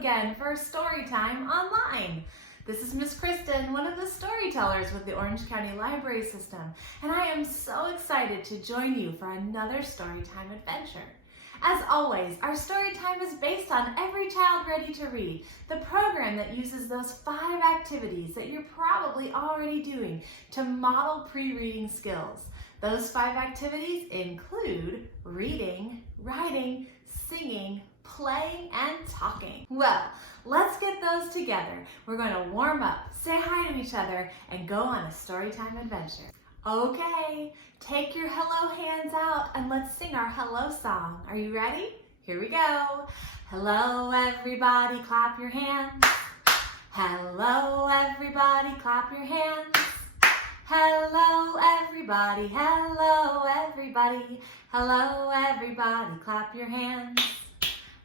again for Storytime Online. This is Miss Kristin, one of the storytellers with the Orange County Library System, and I am so excited to join you for another Storytime adventure. As always, our Storytime is based on Every Child Ready to Read, the program that uses those 5 activities that you're probably already doing to model pre-reading skills. Those 5 activities include reading, writing, singing, playing, and talking. Well, let's get those together. We're going to warm up, say hi to each other, and go on a Storytime adventure. Okay, take your hello hands out and let's sing our hello song. Are you ready? Here we go. Hello everybody, clap your hands. Hello everybody, clap your hands. Hello everybody, hello everybody. Hello everybody, clap your hands.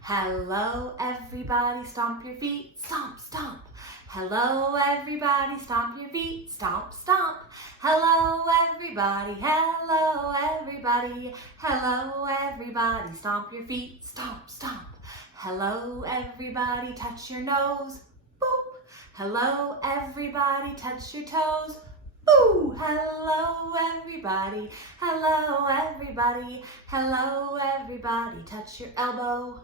Hello everybody, stomp your feet, stomp, stomp. Hello everybody, stomp your feet, stomp, stomp. Hello everybody, hello everybody. Hello everybody, stomp your feet, stomp, stomp. Hello everybody, touch your nose, boop. Hello everybody, touch your toes, boo. Hello everybody, hello everybody. Hello everybody, touch your elbow.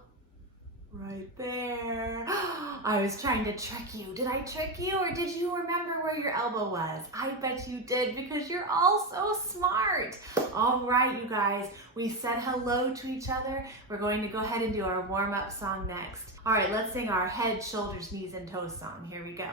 Right there. I was trying to trick you. Did I trick you, or did you remember where your elbow was? I bet you did, because you're all so smart. All right, you guys, we said hello to each other. We're going to go ahead and do our warm-up song next. All right, let's sing our head, shoulders, knees, and toes song. Here we go.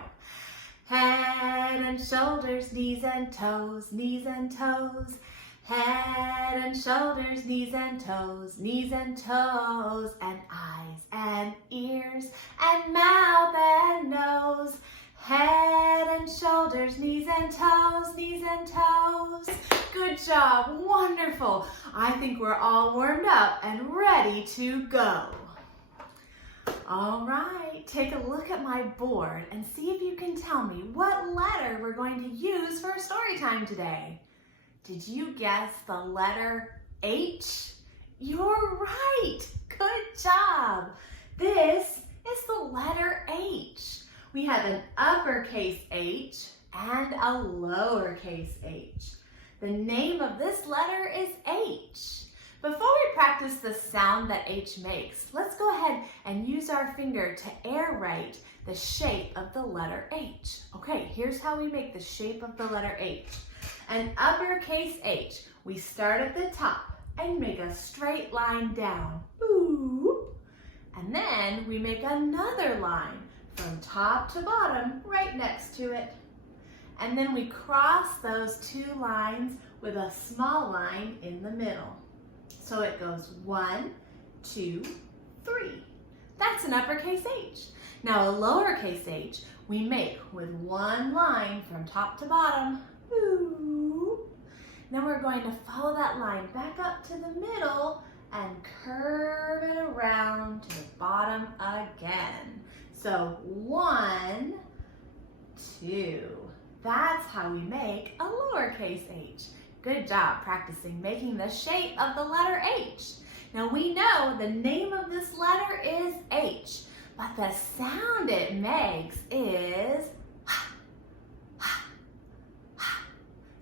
Head and shoulders, knees and toes, knees and toes. Head and shoulders, knees and toes, and eyes and ears and mouth and nose. Head and shoulders, knees and toes, Good job, wonderful. I think we're all warmed up and ready to go. All right, take a look at my board and see if you can tell me what letter we're going to use for story time today. Did you guess the letter H? You're right. Good job. This is the letter H. We have an uppercase H and a lowercase h. The name of this letter is H. Before we practice the sound that H makes, let's go ahead and use our finger to airwrite the shape of the letter H. Okay, here's how we make the shape of the letter H. An uppercase H, we start at the top and make a straight line down, boop. And then we make another line from top to bottom right next to it. And then we cross those 2 lines with a small line in the middle. So it goes 1, 2, 3. That's an uppercase H. Now a lowercase h we make with 1 line from top to bottom, boop. Then we're going to follow that line back up to the middle and curve it around to the bottom again. So 1, 2. That's how we make a lowercase h. Good job practicing making the shape of the letter H. Now we know the name of this letter is H, but the sound it makes is ha, ha, ha.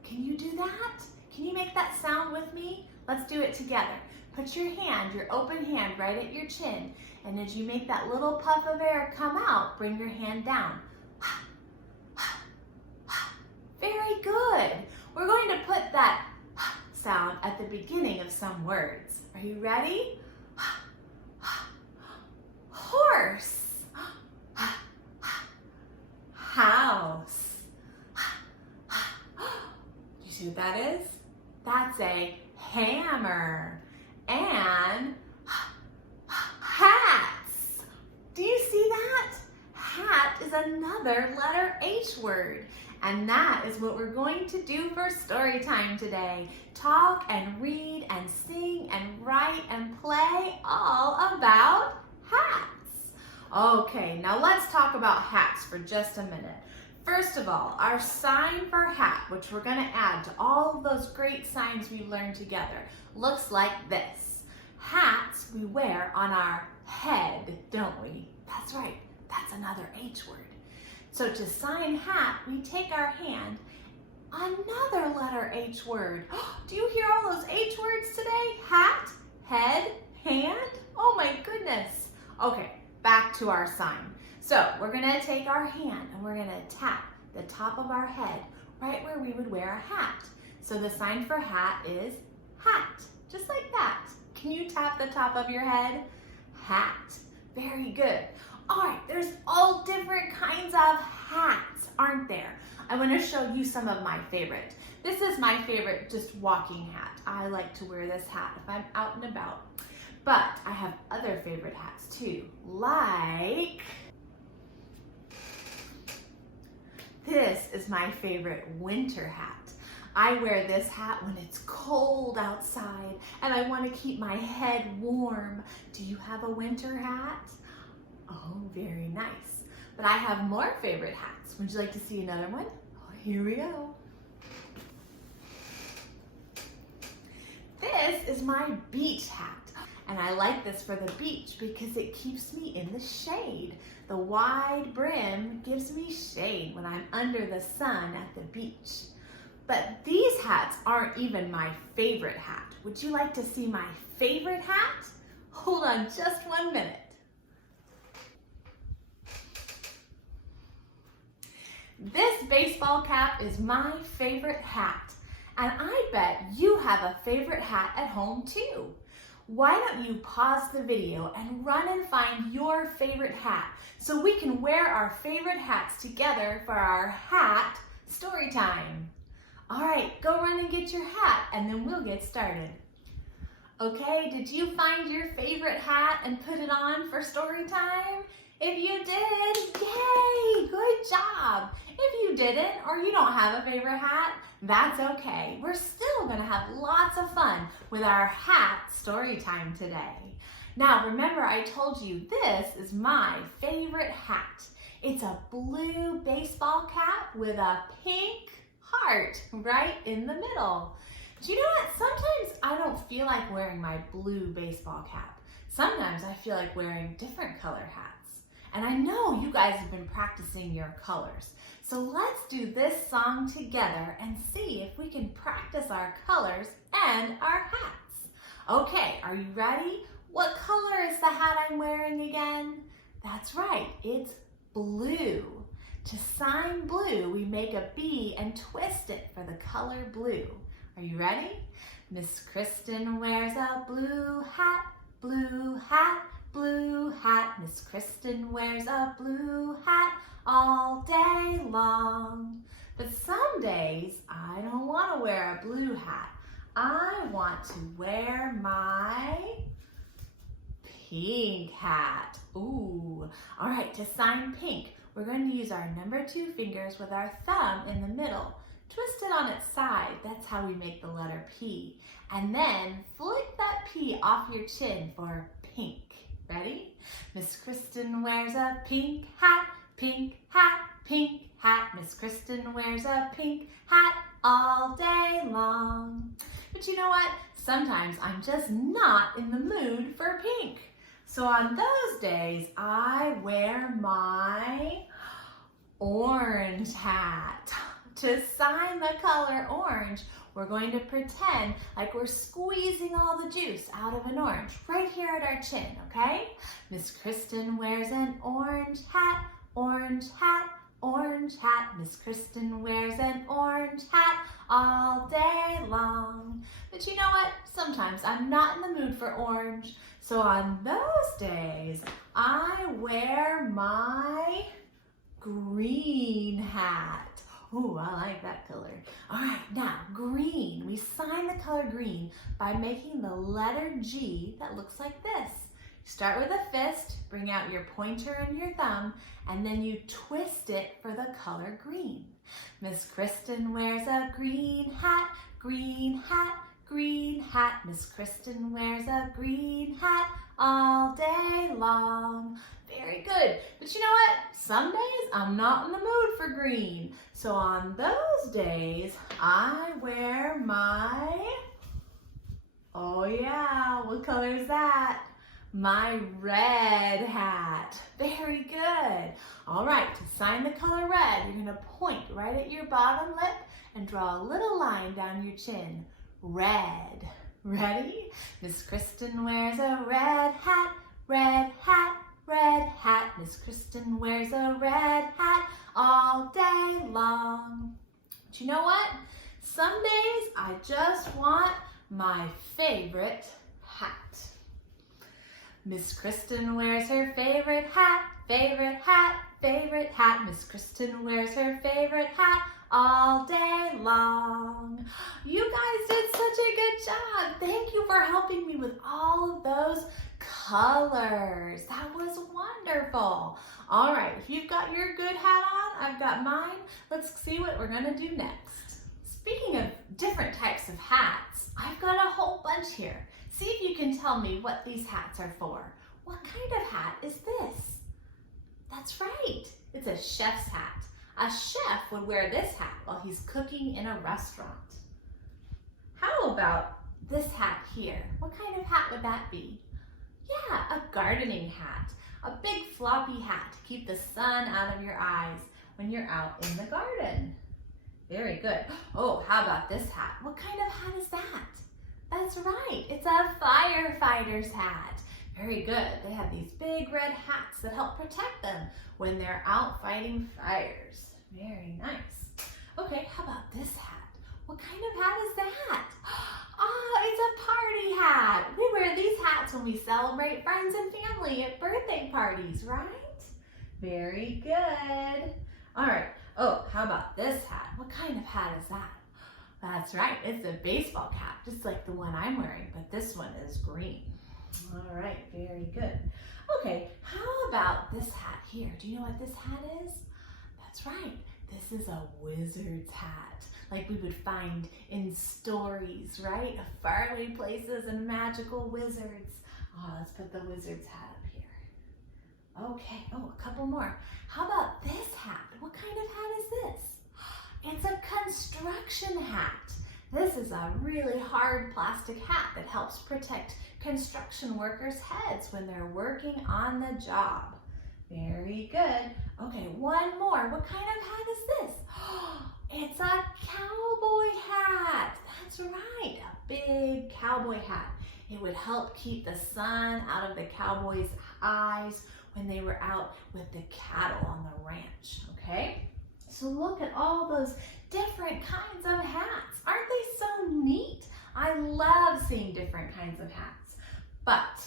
Can you do that? Can you make that sound with me? Let's do it together. Put your hand, your open hand, right at your chin. And as you make that little puff of air come out, bring your hand down. Ha, ha, ha. Very good. We're going to put that ha sound at the beginning of some words. Are you ready? Ha, ha. Horse. Ha, ha. House. Ha, ha. Do you see what that is? That's a hammer. And hats. Do you see that? Hat is another letter H word. And that is what we're going to do for story time today. Talk and read and sing and write and play all about hats. Okay, now let's talk about hats for just a minute. First of all, our sign for hat, which we're going to add to all of those great signs we learned together, looks like this. Hats we wear on our head, don't we? That's right. That's another H word. So to sign hat, we take our hand, another letter H word. Do you hear all those H words today? Hat, head, hand. Oh my goodness. Okay, back to our sign. So we're gonna take our hand and we're gonna tap the top of our head right where we would wear a hat. So the sign for hat is hat, just like that. Can you tap the top of your head? Hat. Very good. All right, there's all different kinds of hats, aren't there? I want to show you some of my favorite. This is my favorite just walking hat. I like to wear this hat if I'm out and about. But I have other favorite hats too, like this is my favorite winter hat. I wear this hat when it's cold outside and I want to keep my head warm. Do you have a winter hat? Oh, very nice. But I have more favorite hats. Would you like to see another one? Oh, here we go. This is my beach hat. And I like this for the beach because it keeps me in the shade. The wide brim gives me shade when I'm under the sun at the beach. But these hats aren't even my favorite hat. Would you like to see my favorite hat? Hold on just 1 minute. This baseball cap is my favorite hat. And I bet you have a favorite hat at home too. Why don't you pause the video and run and find your favorite hat so we can wear our favorite hats together for our hat story time. All right, go run and get your hat and then we'll get started. Okay, did you find your favorite hat and put it on for story time? If you did, yay, good job. If you didn't or you don't have a favorite hat, that's okay. We're still gonna have lots of fun with our hat story time today. Now, remember I told you this is my favorite hat. It's a blue baseball cap with a pink heart right in the middle. Do you know what? Sometimes I don't feel like wearing my blue baseball cap. Sometimes I feel like wearing different color hats. And I know you guys have been practicing your colors. So let's do this song together and see if we can practice our colors and our hats. Okay, are you ready? What color is the hat I'm wearing again? That's right, it's blue. To sign blue, we make a B and twist it for the color blue. Are you ready? Miss Kristin wears a blue hat, blue hat, blue hat. Miss Kristin wears a blue hat all day long. But some days I don't want to wear a blue hat. I want to wear my pink hat. Ooh, all right, to sign pink, we're going to use our number 2 fingers with our thumb in the middle. Twist it on its side. That's how we make the letter P. And then flick that P off your chin for pink. Ready? Miss Kristin wears a pink hat, pink hat, pink hat. Miss Kristin wears a pink hat all day long. But you know what? Sometimes I'm just not in the mood for pink. So on those days, I wear my orange hat. To sign the color orange, we're going to pretend like we're squeezing all the juice out of an orange right here at our chin, okay? Miss Kristin wears an orange hat, orange hat, orange hat. Miss Kristin wears an orange hat all day long. But you know what? Sometimes I'm not in the mood for orange. So on those days, I wear my green hat. Ooh, I like that color. All right, now green. We sign the color green by making the letter G that looks like this. Start with a fist, bring out your pointer and your thumb, and then you twist it for the color green. Miss Kristin wears a green hat, green hat, green hat. Miss Kristin wears a green hat all day long. Very good. But you know what? Some days I'm not in the mood for green. So on those days, I wear my, oh yeah, what color is that? My red hat. Very good. All right, to sign the color red, you're going to point right at your bottom lip and draw a little line down your chin. Red. Ready? Miss Kristin wears a red hat, red hat, red hat. Miss Kristin wears a red hat all day long. But you know what? Some days I just want my favorite hat. Miss Kristin wears her favorite hat, favorite hat, favorite hat. Miss Kristin wears her favorite hat all day long. You guys did such a good job. Thank you for helping me with all of those colors. That was wonderful. All right, if you've got your good hat on, I've got mine. Let's see what we're gonna do next. Speaking of different types of hats, I've got a whole bunch here. See if you can tell me what these hats are for. What kind of hat is this? That's right, it's a chef's hat. A chef would wear this hat while he's cooking in a restaurant. How about this hat here? What kind of hat would that be? Yeah, a gardening hat. A big floppy hat to keep the sun out of your eyes when you're out in the garden. Very good. Oh, how about this hat? What kind of hat is that? That's right, it's a firefighter's hat. Very good. They have these big red hats that help protect them when they're out fighting fires. Very nice. Okay, how about this hat? What kind of hat is that? Oh, it's a party hat. We wear these hats when we celebrate friends and family at birthday parties, right? Very good. All right. Oh, how about this hat? What kind of hat is that? That's right, it's a baseball cap, just like the one I'm wearing, but this one is green. All right, very good. Okay, how about this hat here? Do you know what this hat is? That's right, this is a wizard's hat, like we would find in stories, right? Of faraway places and magical wizards. Oh, let's put the wizard's hat up here. Okay, oh, a couple more. How about this hat? What kind of hat is this? It's a construction hat. This is a really hard plastic hat that helps protect construction workers' heads when they're working on the job. Very good. Okay, one more. What kind of hat is this? It's a cowboy hat. That's right, a big cowboy hat. It would help keep the sun out of the cowboys' eyes when they were out with the cattle on the ranch, okay? So look at all those different kinds of hats. Aren't they so neat? I love seeing different kinds of hats. But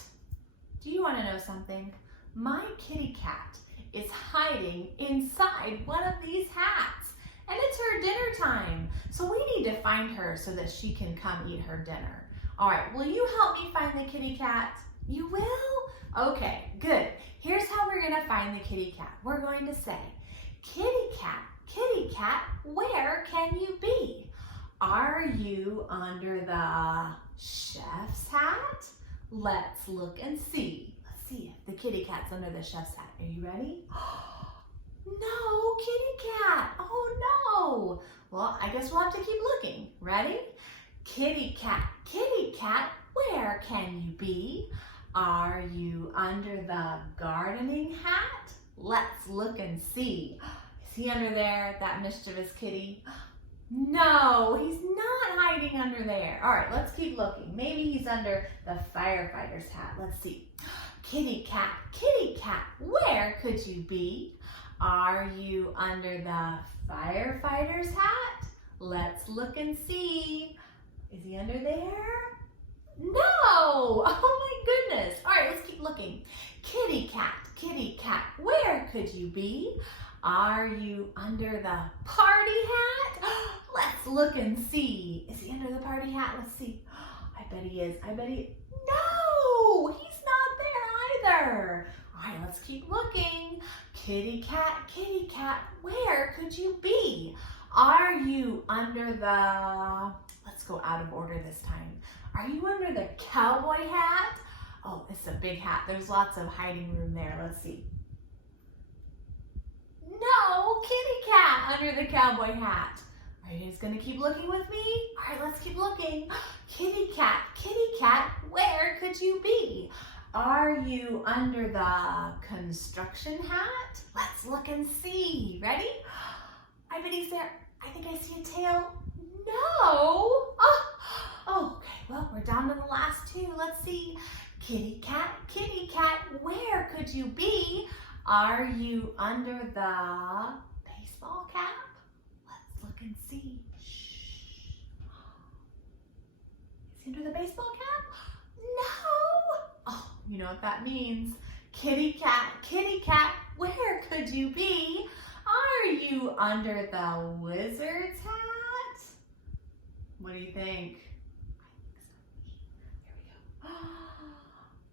do you want to know something? My kitty cat is hiding inside one of these hats. And it's her dinner time. So we need to find her so that she can come eat her dinner. All right, will you help me find the kitty cat? You will? Okay, good. Here's how we're going to find the kitty cat. We're going to say, kitty cat, where can you be? Are you under the chef's hat? Let's look and see. Let's see if the kitty cat's under the chef's hat. Are you ready? No, kitty cat. Oh no. Well, I guess we'll have to keep looking. Ready? Kitty cat, where can you be? Are you under the gardening hat? Let's look and see. Is he under there, that mischievous kitty? No, he's not hiding under there. All right, let's keep looking. Maybe he's under the firefighter's hat. Let's see. Kitty cat, where could you be? Are you under the firefighter's hat? Let's look and see. Is he under there? No! Oh my goodness. All right, let's keep looking. Kitty cat, where could you be? Are you under the party hat? Let's look and see. Is he under the party hat? Let's see. I bet he is. No! He's not there either. All right, let's keep looking. Kitty cat, where could you be? Are you under the, let's go out of order this time. Are you under the cowboy hat? Oh, it's a big hat. There's lots of hiding room there. Let's see. No, kitty cat under the cowboy hat. Are you guys gonna keep looking with me? All right, let's keep looking. Kitty cat, where could you be? Are you under the construction hat? Let's look and see. Ready? I bet he's there. I think I see a tail. No. Oh, okay, well, we're down to the last two. Let's see. Kitty cat, where could you be? Are you under the baseball cap? Let's look and see. Shh. Is he under the baseball cap? No. Oh, you know what that means. Kitty cat, where could you be? Are you under the wizard's hat? What do you think?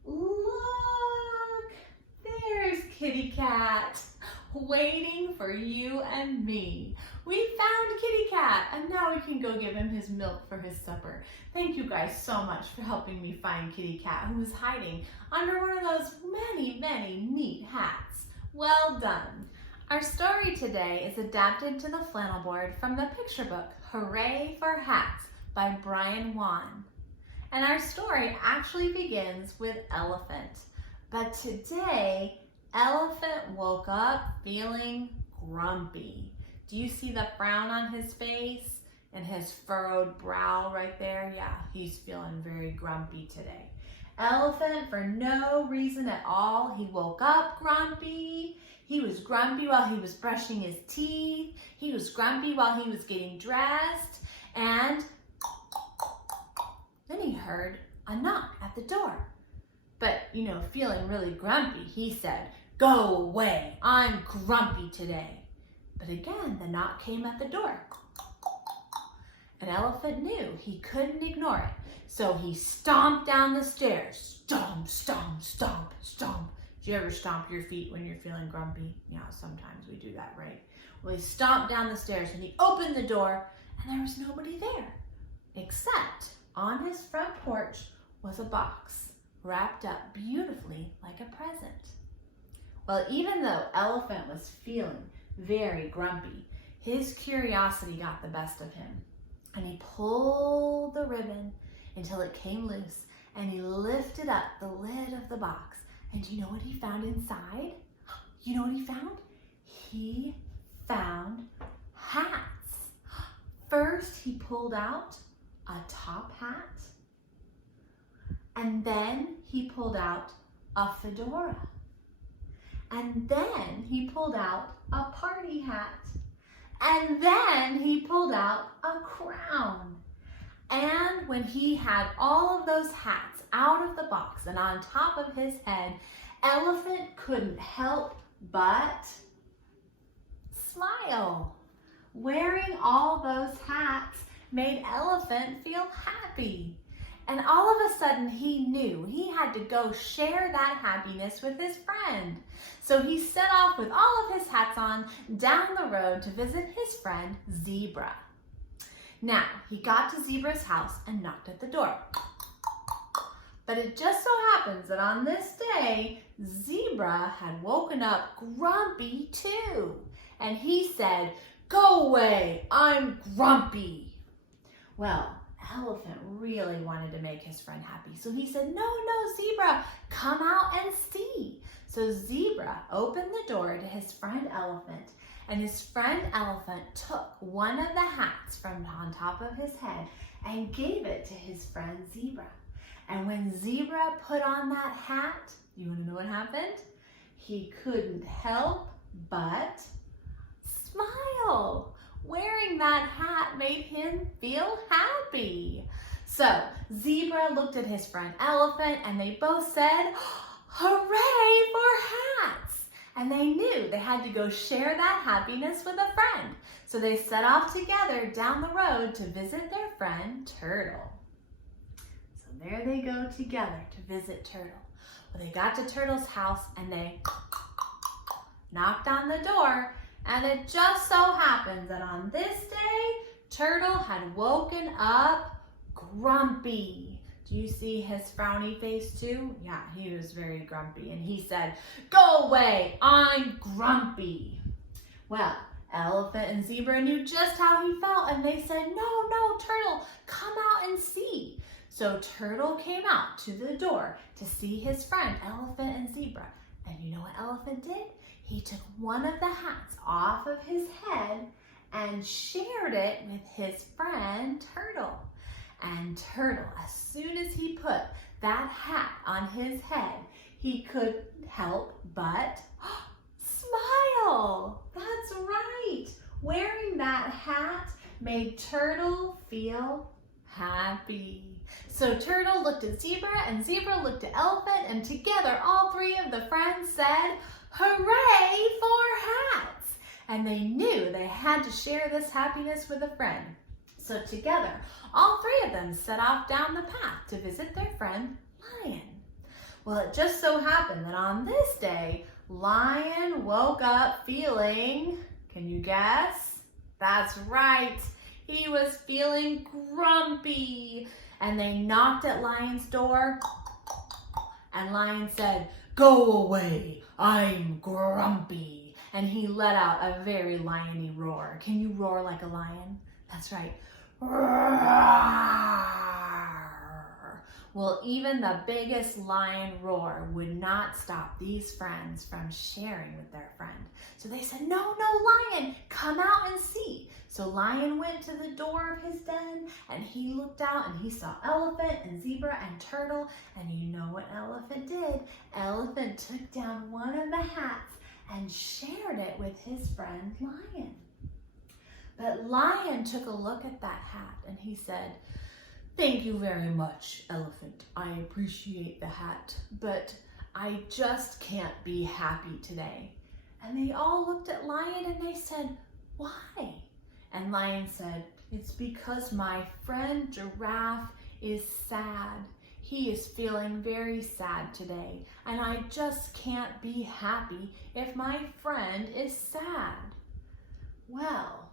Look, there's Kitty Cat waiting for you and me. We found Kitty Cat, and now we can go give him his milk for his supper. Thank you guys so much for helping me find Kitty Cat, who was hiding under one of those many, many neat hats. Well done. Our story today is adapted to the flannel board from the picture book, Hooray for Hats by Brian Wan. And our story actually begins with Elephant. But today, Elephant woke up feeling grumpy. Do you see the frown on his face and his furrowed brow right there? Yeah, he's feeling very grumpy today. Elephant, for no reason at all, he woke up grumpy. He was grumpy while he was brushing his teeth. He was grumpy while he was getting dressed. And then he heard a knock at the door. But, feeling really grumpy, he said, "Go away, I'm grumpy today." But again, the knock came at the door. An Elephant knew he couldn't ignore it. So he stomped down the stairs. Stomp, stomp, stomp, stomp. Do you ever stomp your feet when you're feeling grumpy? Yeah, sometimes we do that, right? Well, he stomped down the stairs and he opened the door and there was nobody there. Except on his front porch was a box wrapped up beautifully like a present. Well, even though Elephant was feeling very grumpy, his curiosity got the best of him. And he pulled the ribbon until it came loose and he lifted up the lid of the box. And do you know what he found inside? You know what he found? He found hats. First, he pulled out a top hat. And then he pulled out a fedora. And then he pulled out a party hat. And then he pulled out a crown. And when he had all of those hats out of the box and on top of his head, Elephant couldn't help but smile. Wearing all those hats made Elephant feel happy. And all of a sudden he knew he had to go share that happiness with his friend. So he set off with all of his hats on down the road to visit his friend Zebra. Now, he got to Zebra's house and knocked at the door. But it just so happens that on this day, Zebra had woken up grumpy too. And he said, "Go away, I'm grumpy." Well, Elephant really wanted to make his friend happy. So he said, no, Zebra, come out and see. So Zebra opened the door to his friend Elephant, and his friend Elephant took one of the hats from on top of his head and gave it to his friend Zebra. And when Zebra put on that hat, you want to know what happened? He couldn't help but smile. Wearing that hat made him feel happy. So Zebra looked at his friend Elephant and they both said, "Hooray for hats!" And they knew they had to go share that happiness with a friend. So they set off together down the road to visit their friend Turtle. So there they go together to visit Turtle. Well, they got to Turtle's house and they knocked on the door. And it just so happened that on this day, Turtle had woken up grumpy. Do you see his frowny face too? Yeah, he was very grumpy. And he said, "Go away, I'm grumpy." Well, Elephant and Zebra knew just how he felt. And they said, no, Turtle, come out and see. So Turtle came out to the door to see his friend Elephant and Zebra. And you know what Elephant did? He took one of the hats off of his head and shared it with his friend Turtle. And Turtle, as soon as he put that hat on his head, he couldn't help but smile. That's right. Wearing that hat made Turtle feel happy. So Turtle looked at Zebra and Zebra looked at Elephant, and together all three of the friends said, "Hooray for hats!" And they knew they had to share this happiness with a friend. So together, all three of them set off down the path to visit their friend Lion. Well, it just so happened that on this day, Lion woke up feeling, can you guess? That's right, he was feeling grumpy. And they knocked at Lion's door, and Lion said, "Go away, I'm grumpy." And he let out a very lion-y roar. Can you roar like a lion? That's right. Well, even the biggest lion roar would not stop these friends from sharing with their friend. So they said, "No, Lion, come out and see." So Lion went to the door of his den, and he looked out and he saw Elephant and Zebra and Turtle. And you know what Elephant did? Elephant took down one of the hats and shared it with his friend Lion. But Lion took a look at that hat and he said, "Thank you very much, Elephant. I appreciate the hat, but I just can't be happy today." And they all looked at Lion and they said, "Why?" And Lion said, "It's because my friend Giraffe is sad. He is feeling very sad today, and I just can't be happy if my friend is sad." Well,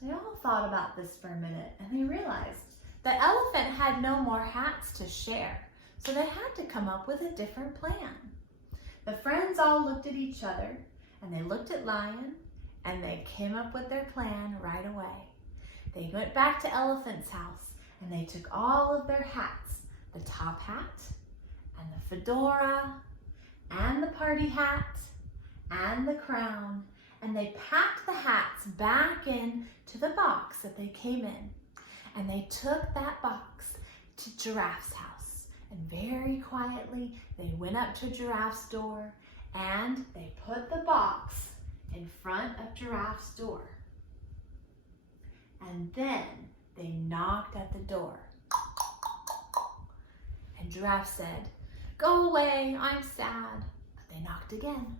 they all thought about this for a minute, and they realized the Elephant had no more hats to share, so they had to come up with a different plan. The friends all looked at each other, and they looked at Lion, and they came up with their plan right away. They went back to Elephant's house, and they took all of their hats, the top hat, and the fedora, and the party hat, and the crown, and they packed the hats back in to the box that they came in. And they took that box to Giraffe's house. And very quietly, they went up to Giraffe's door and they put the box in front of Giraffe's door. And then they knocked at the door. And Giraffe said, "Go away, I'm sad." But they knocked again.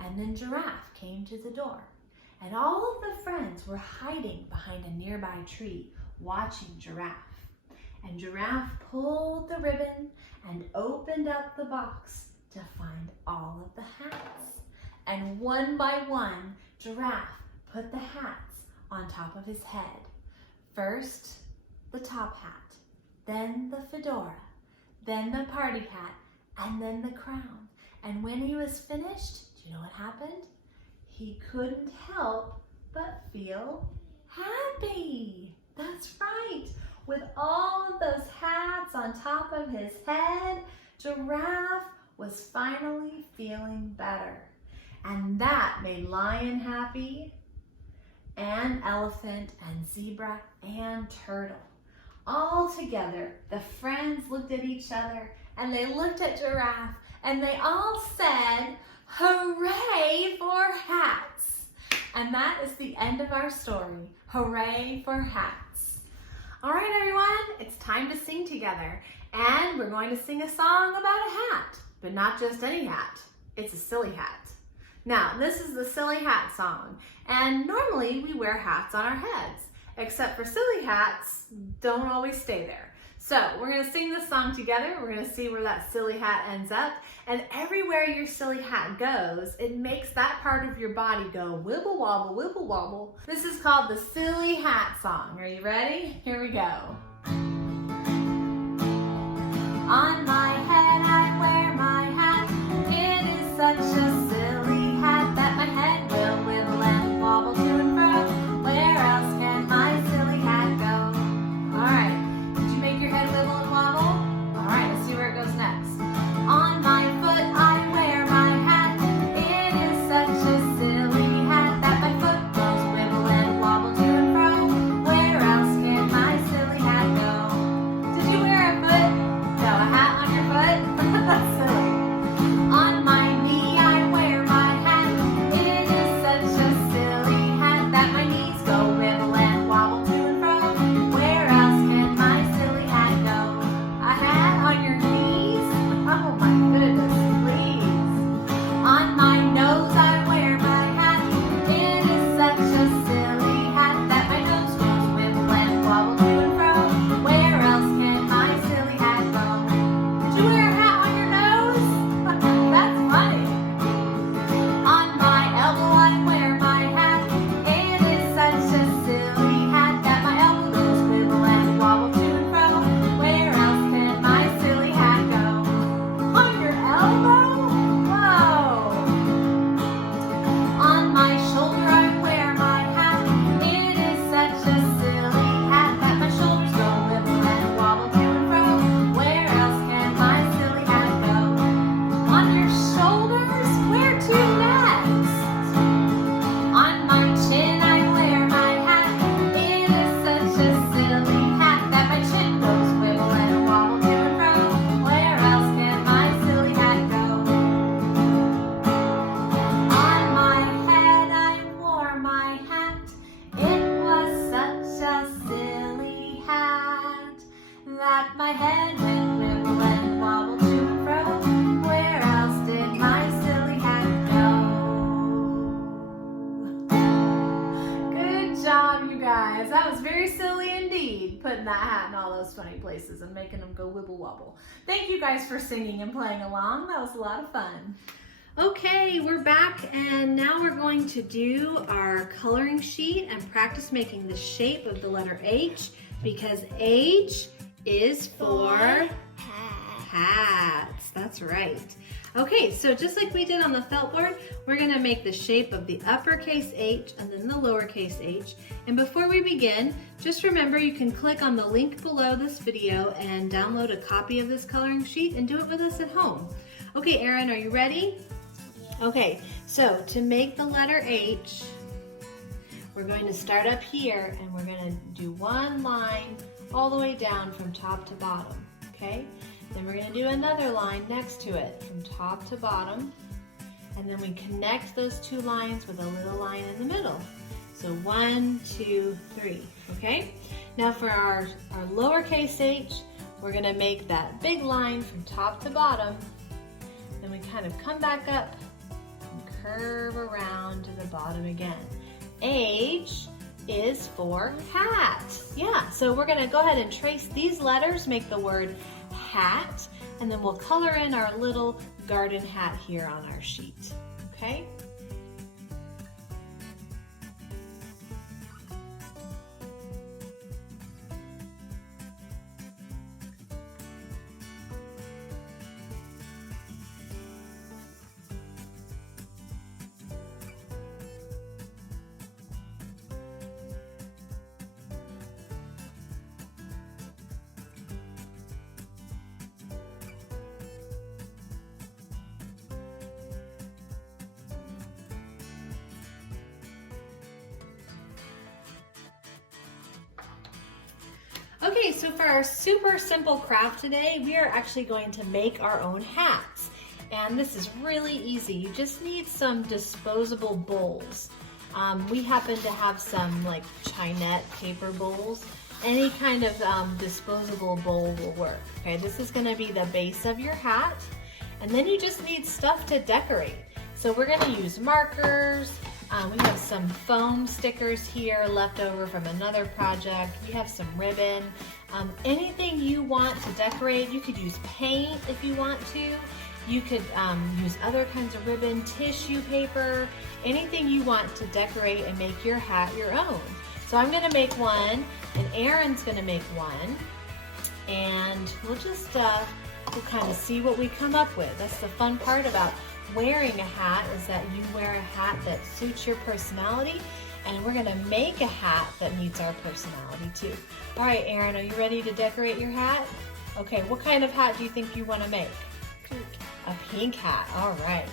And then Giraffe came to the door. And all of the friends were hiding behind a nearby tree, watching Giraffe. And Giraffe pulled the ribbon and opened up the box to find all of the hats. And one by one, Giraffe put the hats on top of his head. First, the top hat, then the fedora, then the party hat, and then the crown. And when he was finished, do you know what happened? He couldn't help but feel happy. That's right. With all of those hats on top of his head, Giraffe was finally feeling better. And that made Lion happy, and Elephant, and Zebra, and Turtle. All together, the friends looked at each other, and they looked at Giraffe, and they all said, "Hooray for hats!" And that is the end of our story. Hooray for hats. All right, everyone, it's time to sing together. And we're going to sing a song about a hat, but not just any hat. It's a silly hat. Now, this is the silly hat song. And normally we wear hats on our heads, except for silly hats don't always stay there. So we're going to sing this song together. We're going to see where that silly hat ends up. And everywhere your silly hat goes, it makes that part of your body go wibble wobble, wibble wobble. This is called the silly hat song. Are you ready? Here we go. On my head I wear my hat. It is such a silly hat that my head will wibble and wobble to and fro. Where else can my silly hat go? All right. that hat in all those funny places and making them go wibble wobble. Thank you guys for singing and playing along. That was a lot of fun. Okay, we're back and now we're going to do our coloring sheet and practice making the shape of the letter H, because H is for hats. That's right. Okay, so just like we did on the felt board, we're going to make the shape of the uppercase H and then the lowercase h. And before we begin, just remember you can click on the link below this video and download a copy of this coloring sheet and do it with us at home. Okay, Erin, are you ready? Yeah. Okay, so to make the letter H, we're going to start up here and we're going to do one line all the way down from top to bottom, okay? Then we're going to do another line next to it from top to bottom, and then we connect those two lines with a little line in the middle. So 1, 2, 3, okay? Now for our lowercase h, we're going to make that big line from top to bottom, then we kind of come back up and curve around to the bottom again. H is for hat. Yeah, so we're going to go ahead and trace these letters, make the word hat, and then we'll color in our little garden hat here on our sheet, okay? Okay, so for our super simple craft today, we are actually going to make our own hats. And this is really easy. You just need some disposable bowls. We happen to have some like Chinette paper bowls. Any kind of disposable bowl will work. Okay, this is gonna be the base of your hat. And then you just need stuff to decorate. So we're gonna use markers. We have some foam stickers here left over from another project. We have some ribbon. Anything you want to decorate. You could use paint if you want to. You could use other kinds of ribbon, tissue paper, anything you want to decorate and make your hat your own. So I'm gonna make one and Erin's gonna make one. And we'll just, we'll kind of see what we come up with. That's the fun part about wearing a hat, is that you wear a hat that suits your personality, and we're gonna make a hat that meets our personality too. All right, Erin, are you ready to decorate your hat? Okay, what kind of hat do you think you wanna make? Pink. A pink hat, all right.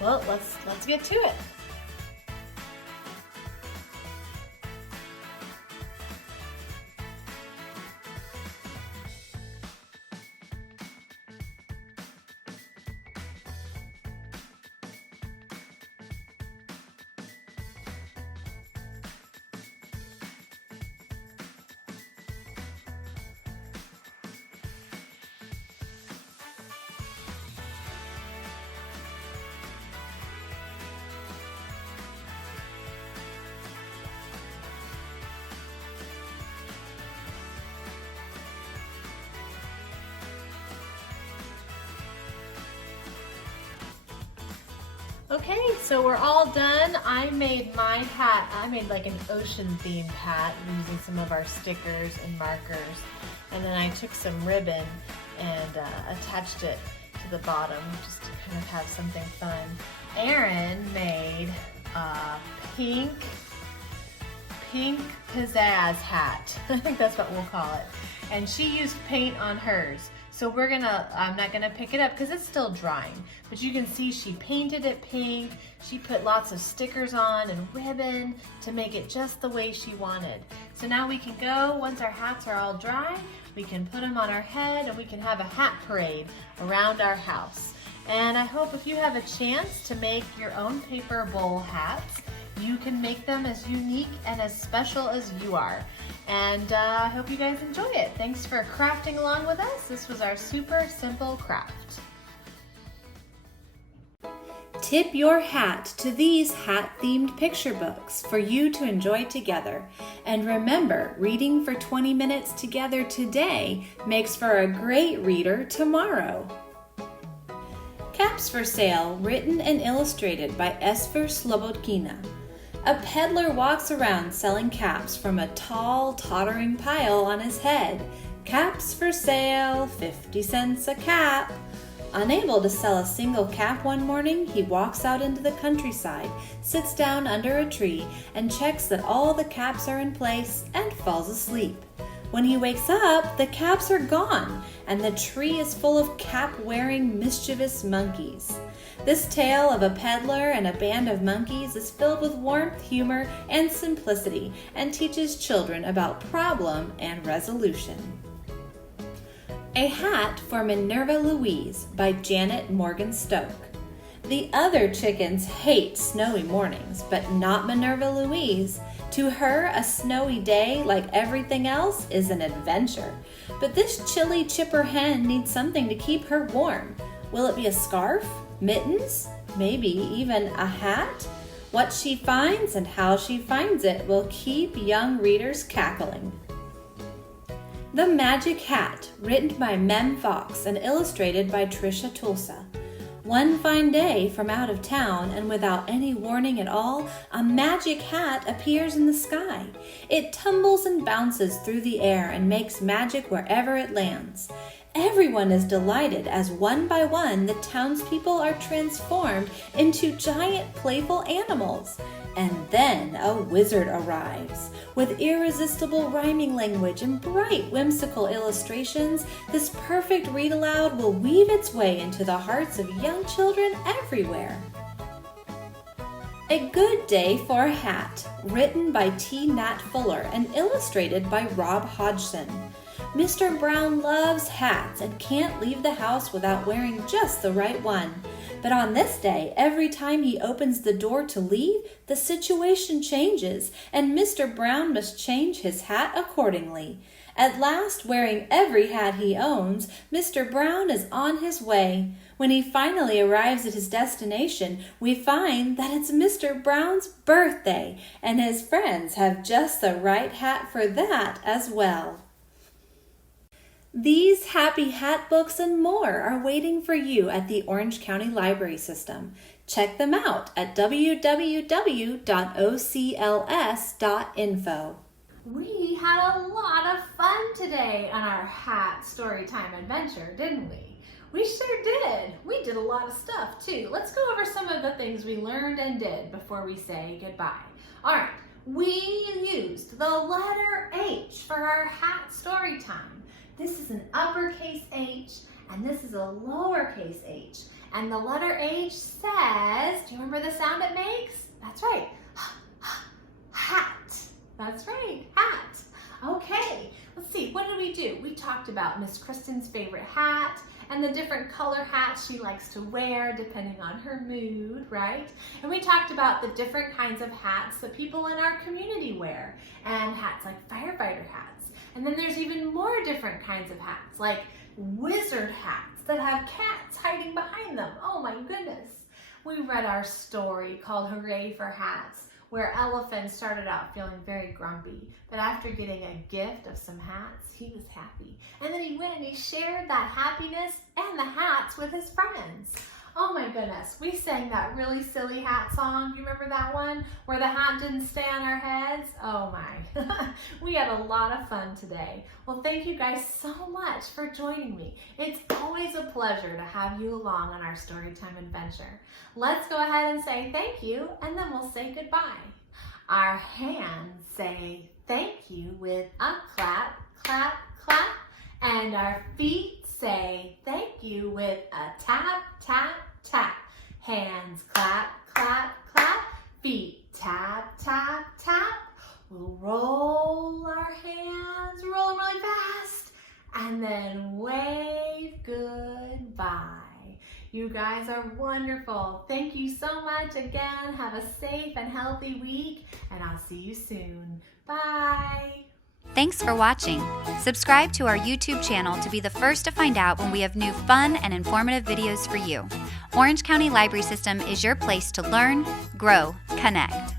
Well, let's get to it. Okay, so we're all done. I made my hat, I made like an ocean themed hat using some of our stickers and markers. And then I took some ribbon and attached it to the bottom just to kind of have something fun. Erin made a pink pizzazz hat. I think that's what we'll call it. And she used paint on hers. So I'm not gonna pick it up because it's still drying, but you can see she painted it pink. She put lots of stickers on and ribbon to make it just the way she wanted. So now we can go, once our hats are all dry, we can put them on our head and we can have a hat parade around our house. And I hope if you have a chance to make your own paper bowl hats, you can make them as unique and as special as you are. And I hope you guys enjoy it. Thanks for crafting along with us. This was our super simple craft. Tip your hat to these hat-themed picture books for you to enjoy together. And remember, reading for 20 minutes together today makes for a great reader tomorrow. Caps for Sale, written and illustrated by Esther Slobodkina. A peddler walks around selling caps from a tall, tottering pile on his head. Caps for sale, 50 cents a cap. Unable to sell a single cap one morning, he walks out into the countryside, sits down under a tree, and checks that all the caps are in place and falls asleep. When he wakes up, the caps are gone, and the tree is full of cap-wearing, mischievous monkeys. This tale of a peddler and a band of monkeys is filled with warmth, humor, and simplicity, and teaches children about problem and resolution. A Hat for Minerva Louise by Janet Morgan Stoke. The other chickens hate snowy mornings, but not Minerva Louise. To her, a snowy day, like everything else, is an adventure. But this chilly chipper hen needs something to keep her warm. Will it be a scarf? Mittens? Maybe even a hat? What she finds and how she finds it will keep young readers cackling. The Magic Hat, written by Mem Fox and illustrated by Tricia Tulsa. One fine day from out of town, and without any warning at all, a magic hat appears in the sky. It tumbles and bounces through the air and makes magic wherever it lands. Everyone is delighted as one by one the townspeople are transformed into giant playful animals. And then a wizard arrives. With irresistible rhyming language and bright whimsical illustrations, this perfect read-aloud will weave its way into the hearts of young children everywhere. A Good Day for a Hat, written by T. Nat Fuller and illustrated by Rob Hodgson. Mr. Brown loves hats and can't leave the house without wearing just the right one. But on this day, every time he opens the door to leave, the situation changes, and Mr. Brown must change his hat accordingly. At last, wearing every hat he owns, Mr. Brown is on his way. When he finally arrives at his destination, we find that it's Mr. Brown's birthday, and his friends have just the right hat for that as well. These happy hat books and more are waiting for you at the Orange County Library System. Check them out at www.ocls.info. We had a lot of fun today on our hat storytime adventure, didn't we? We sure did. We did a lot of stuff too. Let's go over some of the things we learned and did before we say goodbye. All right, we used the letter H for our hat storytime. This is an uppercase H, and this is a lowercase h. And the letter H says, do you remember the sound it makes? That's right, hat. That's right, hat. Okay, let's see, what did we do? We talked about Miss Kristin's favorite hat and the different color hats she likes to wear depending on her mood, right? And we talked about the different kinds of hats that people in our community wear, and hats like firefighter hats. And then there's even more different kinds of hats, like wizard hats that have cats hiding behind them. Oh my goodness. We read our story called Hooray for Hats, where Elephant started out feeling very grumpy, but after getting a gift of some hats, he was happy. And then he went and he shared that happipiness and the hats with his friends. Oh my goodness, we sang that really silly hat song. Do you remember that one? Where the hat didn't stay on our heads? Oh my. We had a lot of fun today. Well, thank you guys so much for joining me. It's always a pleasure to have you along on our Storytime adventure. Let's go ahead and say thank you, and then we'll say goodbye. Our hands say thank you with a clap, clap, clap, and our feet say thank you with a tap, tap, tap. Hands clap, clap, clap. Feet tap, tap, tap. We'll roll our hands, roll them really fast, and then wave goodbye. You guys are wonderful. Thank you so much again. Have a safe and healthy week, and I'll see you soon. Bye. Thanks for watching. Subscribe to our YouTube channel to be the first to find out when we have new fun and informative videos for you. Orange County Library System is your place to learn, grow, connect.